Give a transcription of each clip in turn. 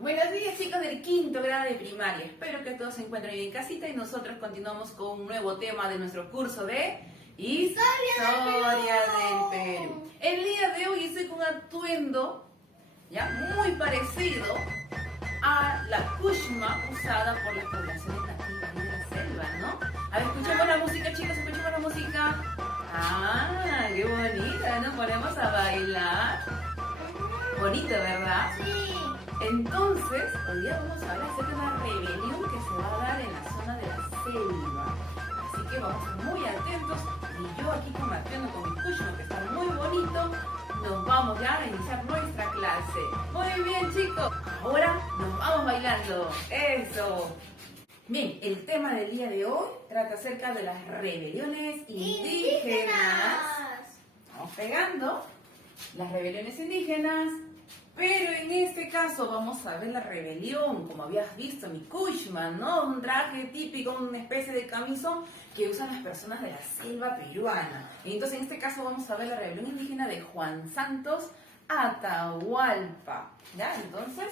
Buenos días chicos del quinto grado de primaria, espero que todos se encuentren bien en casita y nosotros continuamos con un nuevo tema de nuestro curso de Historia del Perú. El día de hoy estoy con un atuendo ya muy parecido a la kushma usada por las poblaciones nativas de la selva, ¿no? A ver, escuchemos la música chicos, escuchemos la música. Ah, qué bonita, nos ponemos a bailar. Bonito, ¿verdad? Sí. Entonces, hoy día vamos a hablar acerca de una rebelión que se va a dar en la zona de la selva. Así que vamos a estar muy atentos. Y yo aquí combatiendo con mi kushma, que está muy bonito, nos vamos ya a iniciar nuestra clase. Muy bien, chicos. Ahora nos vamos bailando. ¡Eso! Bien, el tema del día de hoy trata acerca de las rebeliones indígenas. Vamos pegando. Las rebeliones indígenas. Pero en este caso vamos a ver la rebelión, como habías visto, mi kushman, ¿no? Un traje típico, una especie de camisón que usan las personas de la selva peruana. Y entonces en este caso vamos a ver la rebelión indígena de Juan Santos Atahualpa. ¿Ya? Entonces,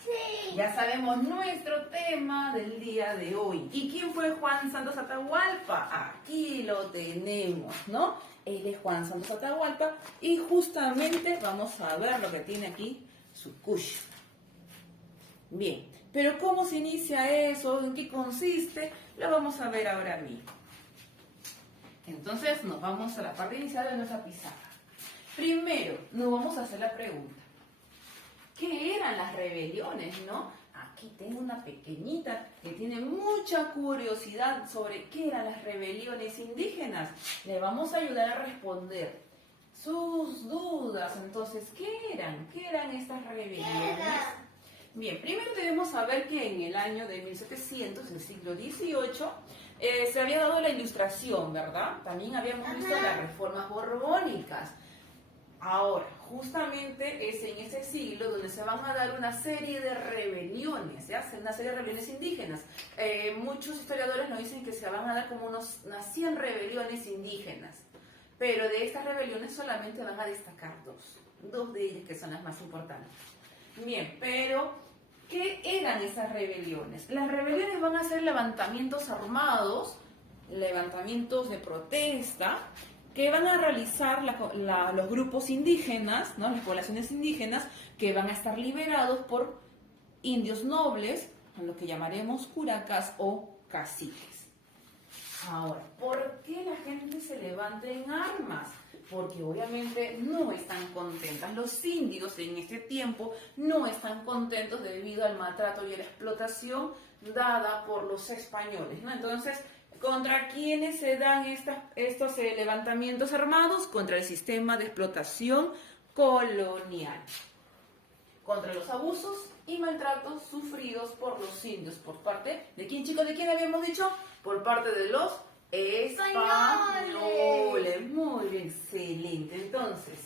Sí. ya sabemos nuestro tema del día de hoy. ¿Y quién fue Juan Santos Atahualpa? Aquí lo tenemos, ¿no? Él es Juan Santos Atahualpa y justamente vamos a ver lo que tiene aquí su kush. Bien, pero ¿cómo se inicia eso? ¿En qué consiste? Lo vamos a ver ahora mismo. Entonces nos vamos a la parte inicial de nuestra pizarra. Primero, nos vamos a hacer la pregunta. ¿Qué eran las rebeliones, no? Aquí tengo una pequeñita que tiene mucha curiosidad sobre qué eran las rebeliones indígenas. Le vamos a ayudar a responder sus dudas. Entonces, ¿qué eran? ¿Qué eran estas rebeliones? Bien, primero debemos saber que en el año de 1700, el siglo XVIII, se había dado la Ilustración, ¿verdad? También habíamos visto las reformas borbónicas. Ahora, justamente es en ese siglo donde se van a dar una serie de rebeliones, ¿ya? Una serie de rebeliones indígenas. Muchos historiadores nos dicen que se van a dar como unas 100 rebeliones indígenas, pero de estas rebeliones solamente van a destacar dos de ellas que son las más importantes. Bien, pero ¿qué eran esas rebeliones? Las rebeliones van a ser levantamientos armados, levantamientos de protesta, que van a realizar los grupos indígenas, ¿no? Las poblaciones indígenas, que van a estar liberados por indios nobles, a lo que llamaremos curacas o caciques. Ahora, ¿por qué la gente se levanta en armas? Porque obviamente no están contentas. Los indios en este tiempo no están contentos debido al maltrato y a la explotación dada por los españoles, ¿no? Entonces, ¿contra quiénes se dan estos levantamientos armados? Contra el sistema de explotación colonial. Contra los abusos y maltratos sufridos por los indios. ¿Por parte de quién, chicos? ¿De quién habíamos dicho? Por parte de los españoles. Muy bien, excelente. Entonces,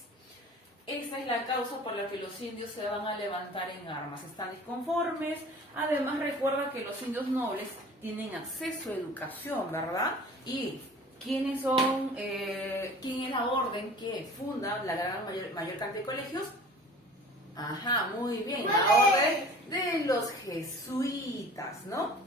esa es la causa por la que los indios se van a levantar en armas. Están disconformes. Además, recuerda que los indios nobles tienen acceso a educación, ¿verdad? Y ¿quiénes son? ¿Quién es la orden que funda la mayor cantidad de colegios? Ajá, muy bien, la orden de los jesuitas, ¿no?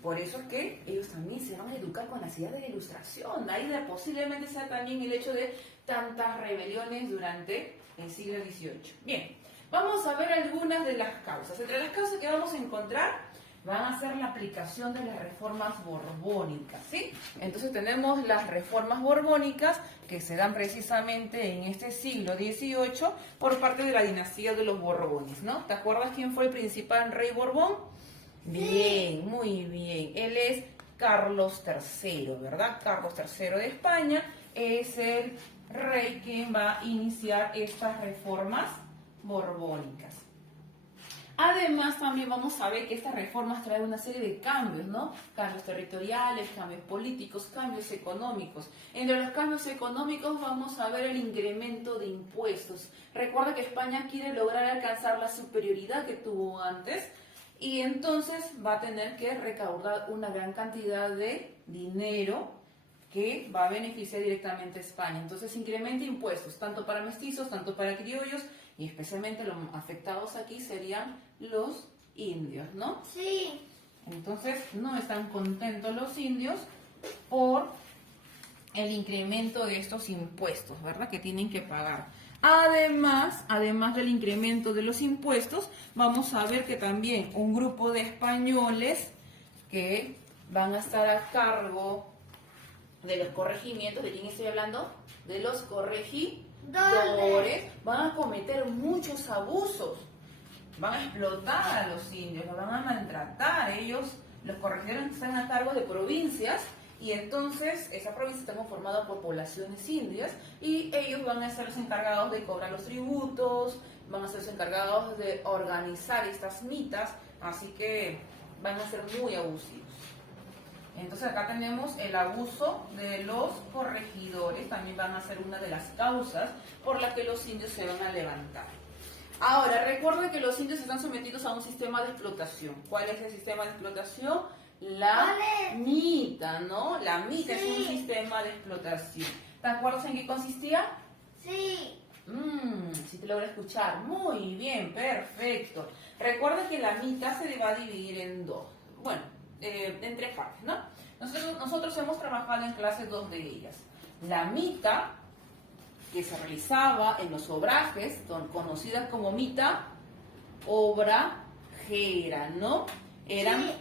Por eso es que ellos también se van a educar con las ideas de la Ilustración. Ahí posiblemente sea también el hecho de tantas rebeliones durante el siglo XVIII. Bien, vamos a ver algunas de las causas. Entre las causas que vamos a encontrar van a ser la aplicación de las reformas borbónicas, ¿sí? Entonces tenemos las reformas borbónicas que se dan precisamente en este siglo XVIII por parte de la dinastía de los Borbones, ¿no? ¿Te acuerdas quién fue el principal rey Borbón? Bien, muy bien. Él es Carlos III, ¿verdad? Carlos III de España es el rey quien va a iniciar estas reformas borbónicas. Además, también vamos a ver que estas reformas traen una serie de cambios, ¿no? Cambios territoriales, cambios políticos, cambios económicos. Entre los cambios económicos vamos a ver el incremento de impuestos. Recuerda que España quiere lograr alcanzar la superioridad que tuvo antes y entonces va a tener que recaudar una gran cantidad de dinero que va a beneficiar directamente a España. Entonces incrementa impuestos, tanto para mestizos, tanto para criollos, Y especialmente los afectados aquí serían los indios, ¿no? Sí. Entonces no están contentos los indios por el incremento de estos impuestos, ¿verdad? Que tienen que pagar. Además del incremento de los impuestos, vamos a ver que también un grupo de españoles que van a estar a cargo de los corregimientos, ¿de quién estoy hablando? De los corregidores, van a cometer muchos abusos, van a explotar a los indios, los van a maltratar. Ellos, los corregidores, están a cargo de provincias y entonces esa provincia está conformada por poblaciones indias y ellos van a ser los encargados de cobrar los tributos, van a ser los encargados de organizar estas mitas, así que van a ser muy abusivos. Entonces acá tenemos el abuso de los corregidores, también van a ser una de las causas por las que los indios se van a levantar. Ahora, recuerden que los indios están sometidos a un sistema de explotación. ¿Cuál es el sistema de explotación? La mita, ¿no? La mita es un sistema de explotación. ¿Te acuerdas en qué consistía? Sí. Sí te logro escuchar. Muy bien, perfecto. Recuerda que la mita se va a dividir en dos. Bueno, en tres partes, ¿no? Nosotros hemos trabajado en clases dos de ellas. La mita, que se realizaba en los obrajes, conocidas como mita obrajera, ¿no? Eran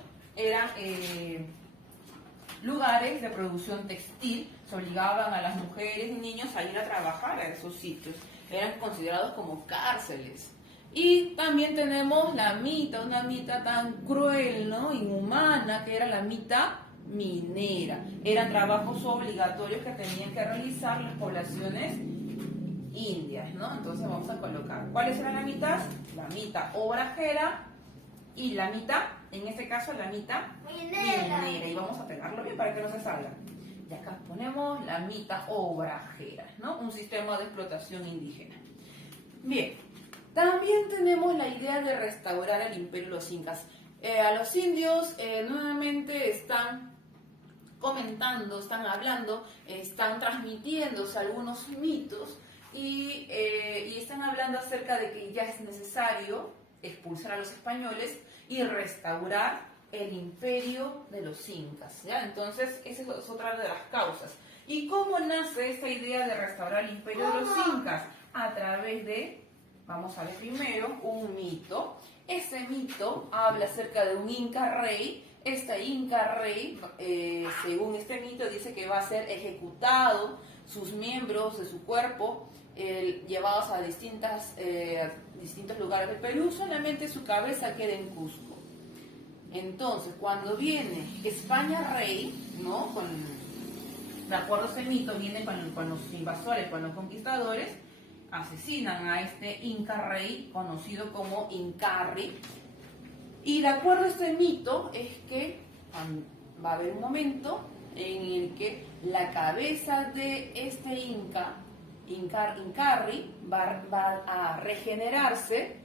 lugares de producción textil, se obligaban a las mujeres y niños a ir a trabajar a esos sitios. Eran considerados como cárceles. Y también tenemos la mita, una mita tan cruel, ¿no? Inhumana, que era la mita minera. Eran trabajos obligatorios que tenían que realizar las poblaciones indias, ¿no? Entonces vamos a colocar, ¿cuáles eran las mitas? La mita obrajera y la mita, en este caso la mita minera. Y vamos a pegarlo bien para que no se salga. Y acá ponemos la mita obrajera, ¿no? Un sistema de explotación indígena. Bien, también tenemos la idea de restaurar el imperio de los incas. A los indios nuevamente están comentando, están hablando, están transmitiéndose algunos mitos y están hablando acerca de que ya es necesario expulsar a los españoles y restaurar el imperio de los incas, ¿ya? Entonces, esa es otra de las causas. ¿Y cómo nace esta idea de restaurar el imperio de los incas? A través de, vamos a ver primero, un mito. Ese mito habla acerca de un inca rey. Este inca rey, según este mito, dice que va a ser ejecutado, sus miembros de su cuerpo llevados a distintos lugares del Perú, solamente su cabeza queda en Cusco. Entonces, cuando viene España rey, ¿no? De acuerdo a este mito, viene con los invasores, con los conquistadores, asesinan a este inca rey, conocido como Incarri. Y de acuerdo a este mito, es que va a haber un momento en el que la cabeza de este Incarri va a regenerarse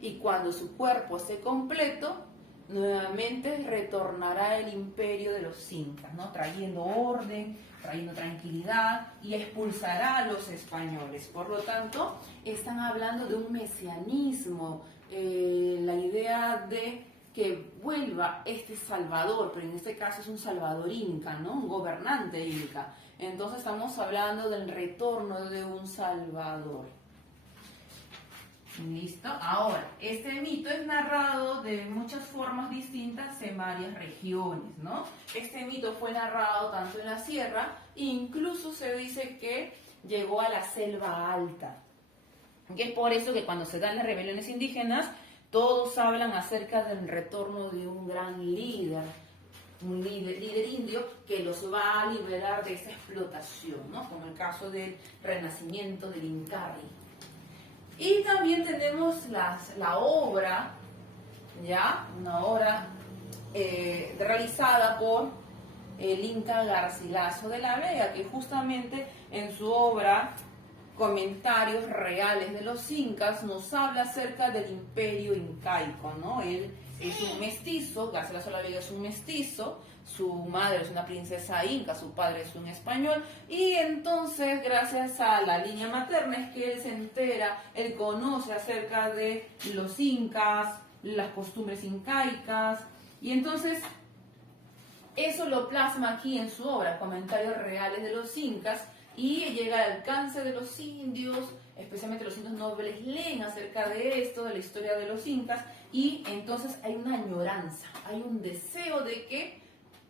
y cuando su cuerpo esté completo, nuevamente retornará el imperio de los incas, ¿no? Trayendo orden, trayendo tranquilidad y expulsará a los españoles. Por lo tanto, están hablando de un mesianismo, la idea de que vuelva este salvador, pero en este caso es un salvador inca, ¿no? Un gobernante inca. Entonces estamos hablando del retorno de un salvador. ¿Listo? Ahora, este mito es narrado de muchas formas distintas en varias regiones, ¿no? Este mito fue narrado tanto en la sierra, incluso se dice que llegó a la selva alta. Que es por eso que cuando se dan las rebeliones indígenas, todos hablan acerca del retorno de un gran líder, un líder indio que los va a liberar de esa explotación, ¿no? Como el caso del renacimiento del Incarri. Y también tenemos la obra, ¿ya? Una obra realizada por el Inca Garcilaso de la Vega, que justamente en su obra Comentarios Reales de los Incas nos habla acerca del imperio incaico, ¿no? Él es un mestizo, Garcilaso de la Vega es un mestizo, su madre es una princesa inca, su padre es un español, y entonces gracias a la línea materna es que él se entera, él conoce acerca de los incas, las costumbres incaicas, y entonces eso lo plasma aquí en su obra, Comentarios Reales de los Incas, y llega al alcance de los indios, especialmente los indios nobles leen acerca de esto, de la historia de los incas, y entonces hay una añoranza, hay un deseo de que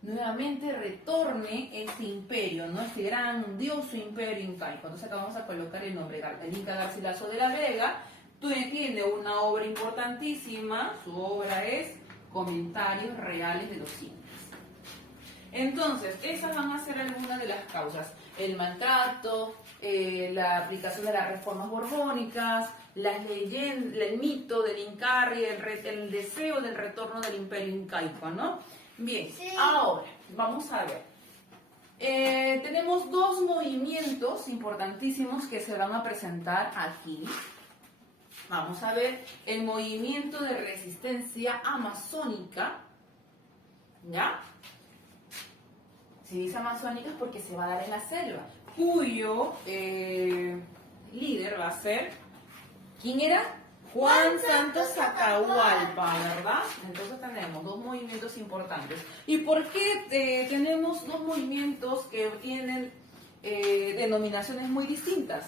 nuevamente retorne este imperio, ¿no? Este grandioso imperio incaico. Entonces acá vamos a colocar el nombre, el Inca Garcilaso de la Vega, tiene una obra importantísima, su obra es Comentarios Reales de los Incas. Entonces, esas van a ser algunas de las causas. El maltrato, la aplicación de las reformas borbónicas, las leyendas, el mito del Incarri, el deseo del retorno del imperio incaico, ¿no? Bien, sí. Ahora, vamos a ver. Tenemos dos movimientos importantísimos que se van a presentar aquí. Vamos a ver el movimiento de resistencia amazónica, ¿ya? Se dice amazónica es porque se va a dar en la selva, cuyo líder va a ser, ¿quién era? Juan Santos Atahualpa, ¿verdad? Entonces tenemos dos movimientos importantes. ¿Y por qué tenemos dos movimientos que tienen denominaciones muy distintas?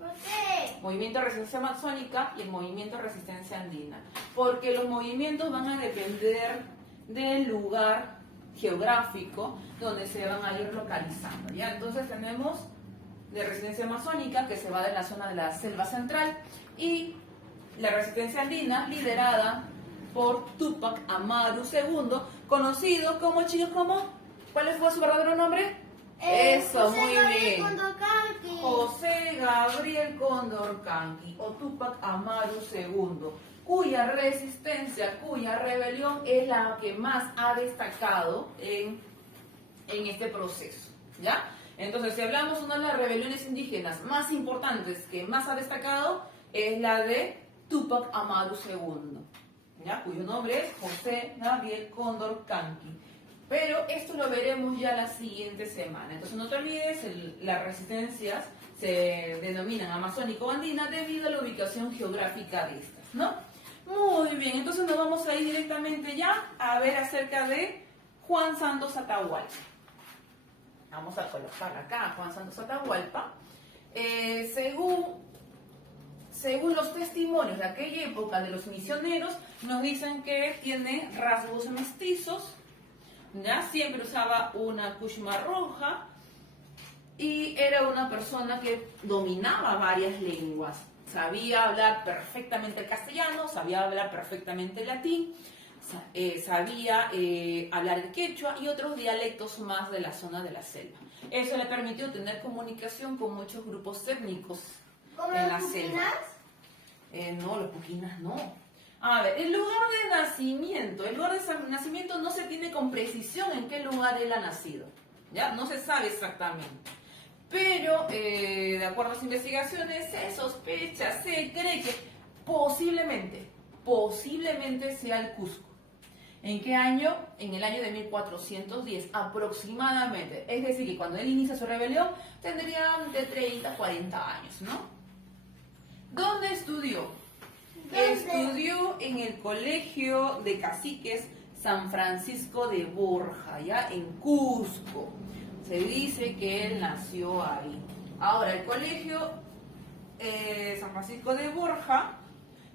¿Por qué? Movimiento de resistencia amazónica y el movimiento de resistencia andina. Porque los movimientos van a depender del lugar geográfico donde se van a ir localizando, ¿ya? Entonces tenemos de resistencia amazónica que se va de la zona de la selva central y la resistencia andina liderada por Túpac Amaru II, conocido como, chicos, como, ¿cuál fue su verdadero nombre? Eso, José muy Gabriel bien. Condorcanqui. José Gabriel Condorcanqui o Túpac Amaru II, cuya resistencia, cuya rebelión es la que más ha destacado en este proceso, ¿ya? Entonces, si hablamos de una de las rebeliones indígenas más importantes que más ha destacado, es la de Túpac Amaru II, ¿ya? Cuyo nombre es José Gabriel Condorcanqui. Pero esto lo veremos ya la siguiente semana. Entonces no te olvides, las resistencias se denominan amazónico-andina debido a la ubicación geográfica de estas, ¿no? Muy bien, entonces nos vamos a ir directamente ya a ver acerca de Juan Santos Atahualpa. Vamos a colocar acá a Juan Santos Atahualpa. Según los testimonios de aquella época de los misioneros, nos dicen que tiene rasgos mestizos, ¿ya? Siempre usaba una kushma roja y era una persona que dominaba varias lenguas. Sabía hablar perfectamente el castellano, sabía hablar perfectamente el latín, sabía hablar el quechua y otros dialectos más de la zona de la selva. Eso le permitió tener comunicación con muchos grupos étnicos en la selva. No, los puquinas no. A ver, el lugar de nacimiento no se tiene con precisión en qué lugar él ha nacido, ¿ya? No se sabe exactamente. Pero, de acuerdo a las investigaciones, se sospecha, se cree que posiblemente sea el Cusco. ¿En qué año? En el año de 1410 aproximadamente. Es decir, que cuando él inicia su rebelión tendría de 30 a 40 años, ¿no? ¿Dónde estudió? Estudió en el Colegio de Caciques San Francisco de Borja, ya en Cusco. Se dice que él nació ahí. Ahora, el Colegio San Francisco de Borja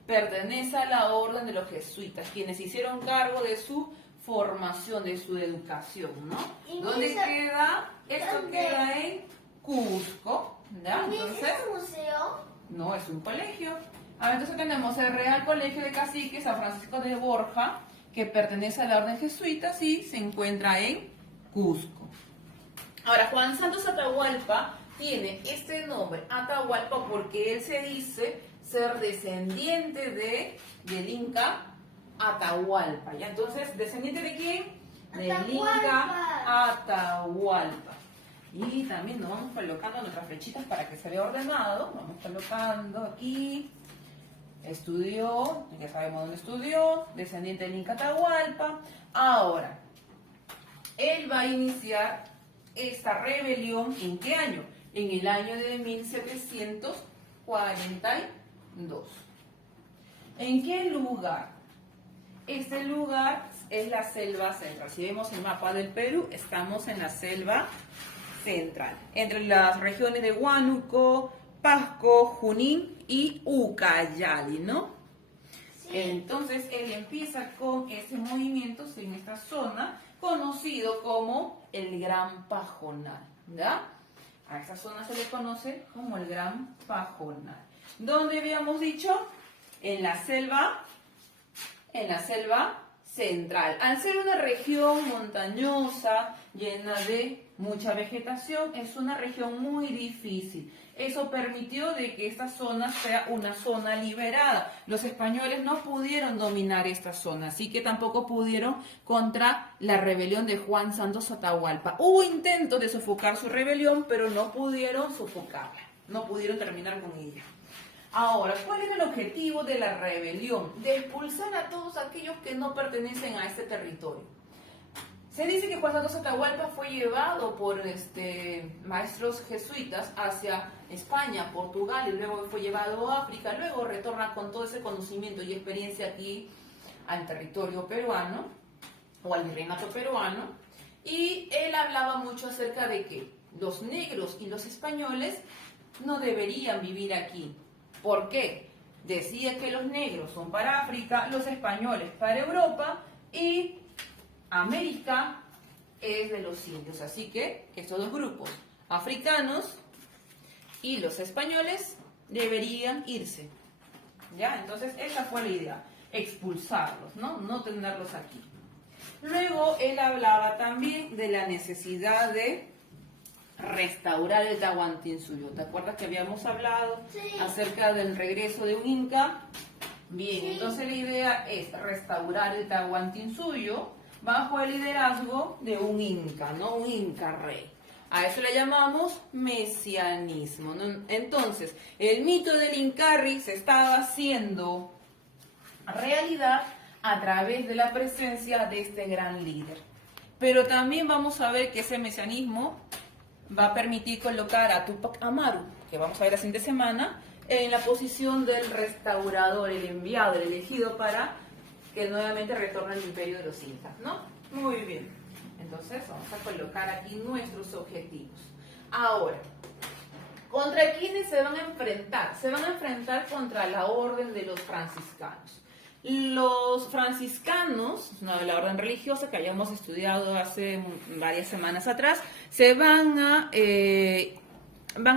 pertenece a la orden de los jesuitas, quienes hicieron cargo de su formación, de su educación, ¿no? ¿Dónde queda? Esto queda en Cusco, ¿ya? Entonces, ¿es un museo? No, es un colegio. Entonces tenemos el Real Colegio de Caciques San Francisco de Borja, que pertenece a la orden jesuita, y se encuentra en Cusco. Ahora, Juan Santos Atahualpa tiene este nombre, Atahualpa, porque él se dice ser descendiente del Inca Atahualpa, ¿ya? Entonces, ¿descendiente de quién? Del Inca Atahualpa. Y también nos vamos colocando nuestras flechitas para que se vea ordenado. Vamos colocando aquí. Estudió, ya sabemos dónde estudió, descendiente del Inca Atahualpa. Ahora, él va a iniciar esta rebelión, ¿en qué año? En el año de 1742. ¿En qué lugar? Este lugar es la selva central. Si vemos el mapa del Perú, estamos en la selva central, entre las regiones de Huánuco, Pasco, Junín y Ucayali, ¿no? Sí. Entonces él empieza con ese movimiento en esta zona conocido como el Gran Pajonal, ¿ya? A esa zona se le conoce como el Gran Pajonal. ¿Dónde habíamos dicho? En la selva central. Al ser una región montañosa, llena de mucha vegetación, es una región muy difícil. Eso permitió de que esta zona sea una zona liberada. Los españoles no pudieron dominar esta zona, así que tampoco pudieron contra la rebelión de Juan Santos Atahualpa. Hubo intentos de sofocar su rebelión, pero no pudieron sofocarla, no pudieron terminar con ella. Ahora, ¿cuál era el objetivo de la rebelión? De expulsar a todos aquellos que no pertenecen a este territorio. Se dice que Juan Santos Atahualpa fue llevado por maestros jesuitas hacia España, Portugal, y luego fue llevado a África, luego retorna con todo ese conocimiento y experiencia aquí al territorio peruano, o al virreinato peruano, y él hablaba mucho acerca de que los negros y los españoles no deberían vivir aquí. ¿Por qué? Decía que los negros son para África, los españoles para Europa y América es de los indios. Así que estos dos grupos, africanos y los españoles, deberían irse. ¿Ya? Entonces esa fue la idea, expulsarlos, no tenerlos aquí. Luego él hablaba también de la necesidad de restaurar el Tahuantinsuyo. ¿Te acuerdas que habíamos hablado acerca del regreso de un inca? Bien, entonces la idea es restaurar el Tahuantinsuyo bajo el liderazgo de un inca, ¿no? Un inca rey. A eso le llamamos mesianismo, ¿no? Entonces, el mito del Incarri se estaba haciendo realidad a través de la presencia de este gran líder. Pero también vamos a ver que ese mesianismo va a permitir colocar a Túpac Amaru, que vamos a ver la siguiente semana, en la posición del restaurador, el enviado, el elegido para que nuevamente retorne al imperio de los incas, ¿no? Muy bien. Entonces vamos a colocar aquí nuestros objetivos. Ahora, ¿contra quiénes se van a enfrentar? Se van a enfrentar contra la orden de los franciscanos. Los franciscanos, la orden religiosa que hayamos estudiado hace varias semanas atrás, van a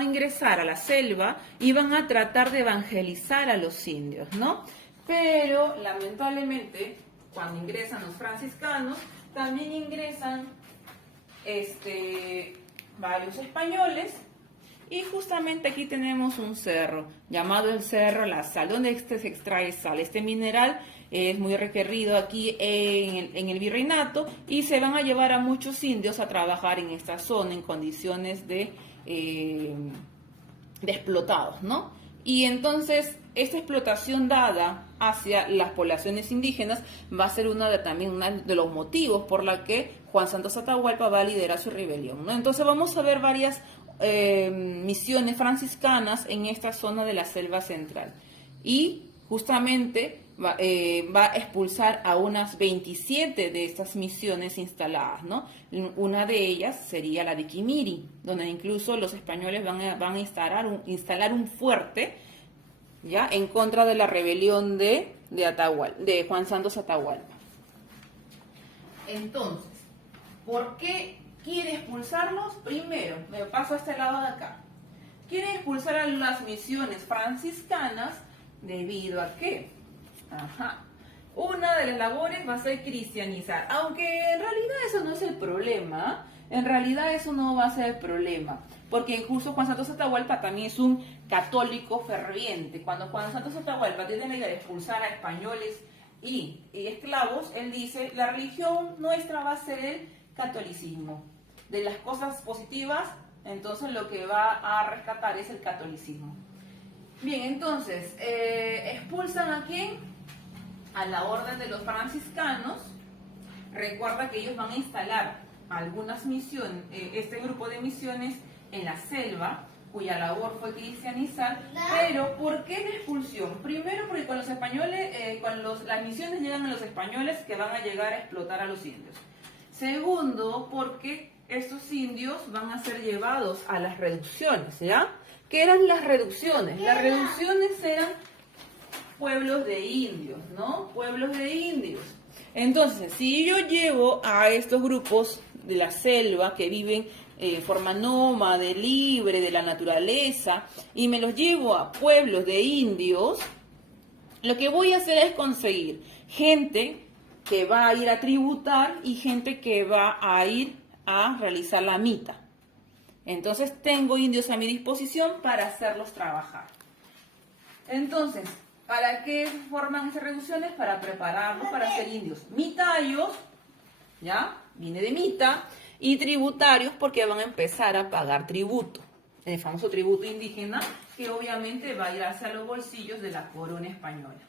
ingresar a la selva y van a tratar de evangelizar a los indios, ¿no? Pero lamentablemente, cuando ingresan los franciscanos, también ingresan varios españoles. Y justamente aquí tenemos un cerro, llamado el Cerro La Sal, donde se extrae sal. Este mineral es muy requerido aquí en el virreinato y se van a llevar a muchos indios a trabajar en esta zona en condiciones de explotados, ¿no? Y entonces esta explotación dada hacia las poblaciones indígenas va a ser también uno de los motivos por la que Juan Santos Atahualpa va a liderar su rebelión, ¿no? Entonces vamos a ver varias misiones franciscanas en esta zona de la selva central y justamente va a expulsar a unas 27 de estas misiones instaladas, ¿no? Una de ellas sería la de Quimiri, donde incluso los españoles van a instalar un fuerte, ¿ya?, en contra de la rebelión de Juan Santos Atahualpa. Entonces, ¿por qué quiere expulsarlos? Primero, me paso a este lado de acá. Quiere expulsar a las misiones franciscanas debido a que, una de las labores va a ser cristianizar, aunque en realidad eso no es el problema. En realidad eso no va a ser el problema, porque incluso Juan Santos Atahualpa también es un católico ferviente. Cuando Juan Santos Atahualpa tiene la idea de expulsar a españoles y esclavos, él dice, la religión nuestra va a ser el catolicismo. De las cosas positivas, entonces lo que va a rescatar es el catolicismo. Bien, entonces, expulsan a quién? A la orden de los franciscanos. Recuerda que ellos van a instalar algunas misiones, este grupo de misiones en la selva, cuya labor fue cristianizar. Pero ¿por qué la expulsión? Primero porque con los españoles, las misiones llegan a los españoles que van a llegar a explotar a los indios. Segundo, porque estos indios van a ser llevados a las reducciones, ¿ya? ¿Qué eran las reducciones? Las reducciones eran pueblos de indios, ¿no? Pueblos de indios. Entonces, si yo llevo a estos grupos de la selva que viven forma nómade, libre de la naturaleza, y me los llevo a pueblos de indios, lo que voy a hacer es conseguir gente que va a ir a tributar y gente que va a ir a realizar la mita. Entonces tengo indios a mi disposición para hacerlos trabajar. Entonces, ¿para qué forman esas reducciones? Para prepararlos para ser indios mitayos, ¿ya? Viene de mita. Y tributarios porque van a empezar a pagar tributo, el famoso tributo indígena, que obviamente va a ir hacia los bolsillos de la corona española.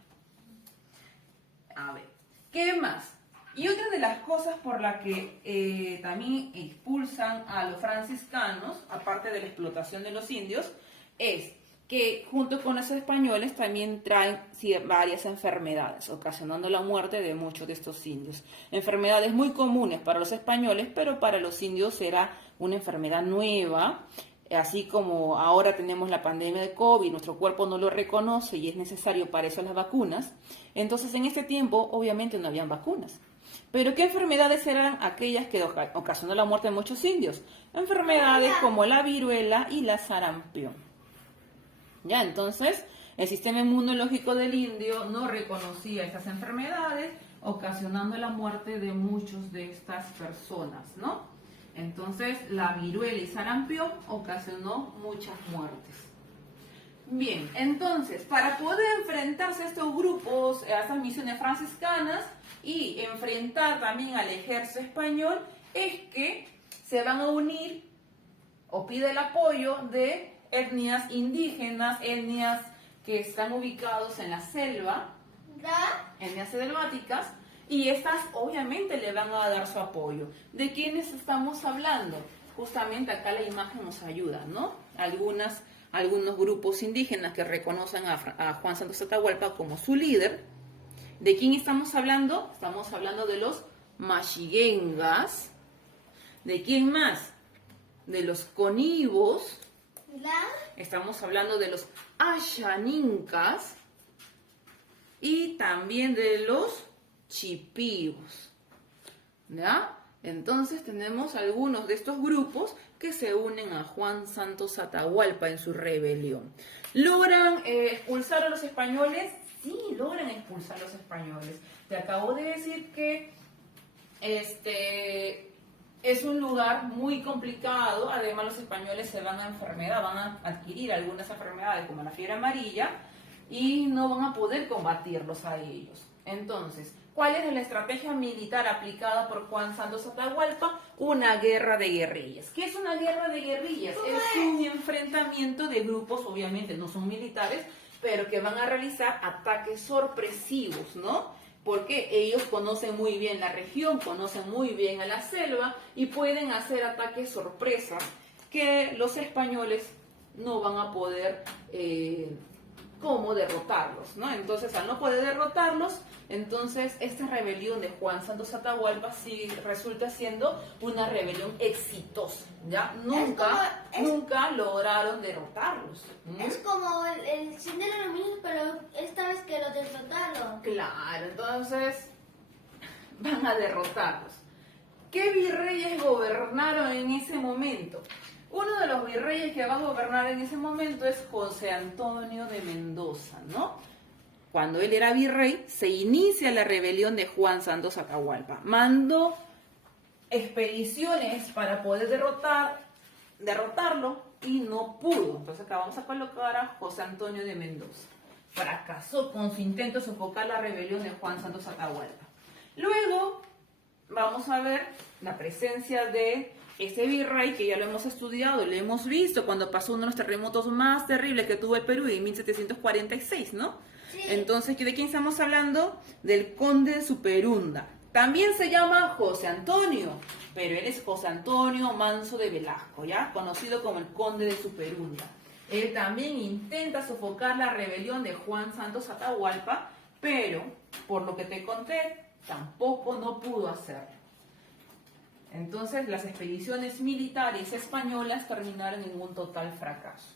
A ver, ¿qué más? Y otra de las cosas por la que también expulsan a los franciscanos, aparte de la explotación de los indios, es que junto con los españoles también traen varias enfermedades, ocasionando la muerte de muchos de estos indios. Enfermedades muy comunes para los españoles, pero para los indios era una enfermedad nueva, así como ahora tenemos la pandemia de COVID, nuestro cuerpo no lo reconoce y es necesario para eso las vacunas. Entonces, en este tiempo, obviamente no habían vacunas. Pero ¿qué enfermedades eran aquellas que ocasionó la muerte de muchos indios? Enfermedades como la viruela y la sarampión. Ya, entonces, el sistema inmunológico del indio no reconocía estas enfermedades, ocasionando la muerte de muchos de estas personas, ¿no? Entonces, la viruela y sarampión ocasionó muchas muertes. Bien, entonces, para poder enfrentarse a estos grupos, a estas misiones franciscanas y enfrentar también al ejército español, es que se van a unir o pide el apoyo de etnias indígenas, etnias que están ubicados en la selva, etnias selváticas, y estas obviamente le van a dar su apoyo. ¿De quiénes estamos hablando? Justamente acá la imagen nos ayuda, ¿no? Algunos grupos indígenas que reconocen a Juan Santos Atahualpa como su líder. ¿De quién estamos hablando? Estamos hablando de los Mashiguengas. ¿De quién más? De los Conibos. Estamos hablando de los Ashanincas y también de los Chipíos, ¿ya? Entonces tenemos algunos de estos grupos que se unen a Juan Santos Atahualpa en su rebelión. ¿Logran expulsar a los españoles? Sí, logran expulsar a los españoles. Te acabo de decir que es un lugar muy complicado. Además, los españoles se van a adquirir algunas enfermedades como la fiebre amarilla y no van a poder combatirlos a ellos. Entonces, ¿cuál es la estrategia militar aplicada por Juan Santos Atahualpa? Una guerra de guerrillas. ¿Qué es una guerra de guerrillas? Es un enfrentamiento de grupos, obviamente no son militares, pero que van a realizar ataques sorpresivos, ¿no? Porque ellos conocen muy bien la región, conocen muy bien a la selva y pueden hacer ataques sorpresa que los españoles no van a poder cómo derrotarlos, ¿no? Entonces, al no poder derrotarlos, entonces esta rebelión de Juan Santos Atahualpa sí resulta siendo una rebelión exitosa, ¿ya? Nunca lograron derrotarlos. Es como el cine de los niños, pero esta vez que lo derrotaron. Claro, entonces van a derrotarlos. ¿Qué virreyes gobernaron en ese momento? Uno de los virreyes que va a gobernar en ese momento es José Antonio de Mendoza, ¿no? Cuando él era virrey, se inicia la rebelión de Juan Santos Atahualpa. Mandó expediciones para poder derrotarlo y no pudo. Entonces acá vamos a colocar a José Antonio de Mendoza. Fracasó con su intento de sofocar la rebelión de Juan Santos Atahualpa. Luego vamos a ver la presencia de este virrey, que ya lo hemos estudiado, lo hemos visto cuando pasó uno de los terremotos más terribles que tuvo el Perú en 1746, ¿no? Sí. Entonces, ¿de quién estamos hablando? Del conde de Superunda. También se llama José Antonio, pero él es José Antonio Manso de Velasco, ¿ya? Conocido como el Conde de Superunda. Él también intenta sofocar la rebelión de Juan Santos Atahualpa, pero, por lo que te conté, tampoco no pudo hacerlo. Entonces, las expediciones militares españolas terminaron en un total fracaso.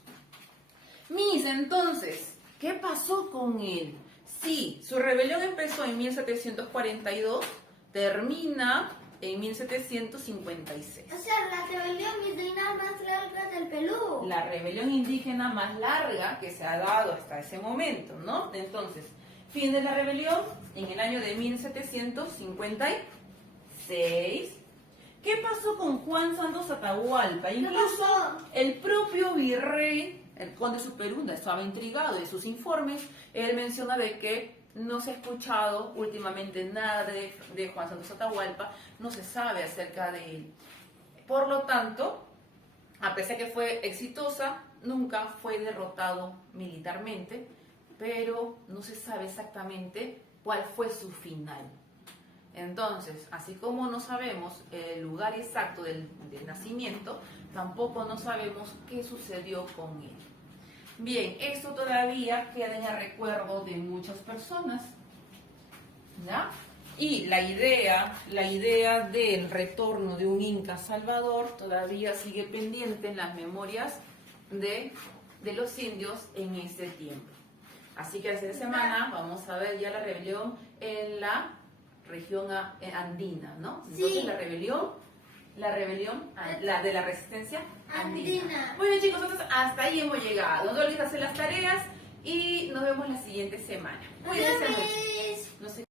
Entonces, ¿qué pasó con él? Sí, su rebelión empezó en 1742, termina en 1756. O sea, la rebelión indígena más larga del Perú. La rebelión indígena más larga que se ha dado hasta ese momento, ¿no? Entonces, fin de la rebelión en el año de 1756. ¿Qué pasó con Juan Santos Atahualpa? Incluso pasó? el propio virrey, el conde Superunda, estaba intrigado de sus informes. Él menciona de que no se ha escuchado últimamente nada de Juan Santos Atahualpa, no se sabe acerca de él. Por lo tanto, a pesar que fue exitosa, nunca fue derrotado militarmente, pero no se sabe exactamente cuál fue su final. Entonces, así como no sabemos el lugar exacto del nacimiento, tampoco no sabemos qué sucedió con él. Bien, esto todavía queda en el recuerdo de muchas personas, ¿ya? Y la idea del retorno de un Inca Salvador todavía sigue pendiente en las memorias de los indios en ese tiempo. Así que esta semana vamos a ver ya la rebelión en la región andina, ¿no? Entonces Sí. la rebelión de la resistencia andina. Andina. Muy bien, chicos, entonces hasta ahí hemos llegado. No olvides hacer las tareas y nos vemos la siguiente semana. Cuídense mucho. Adiós. No sé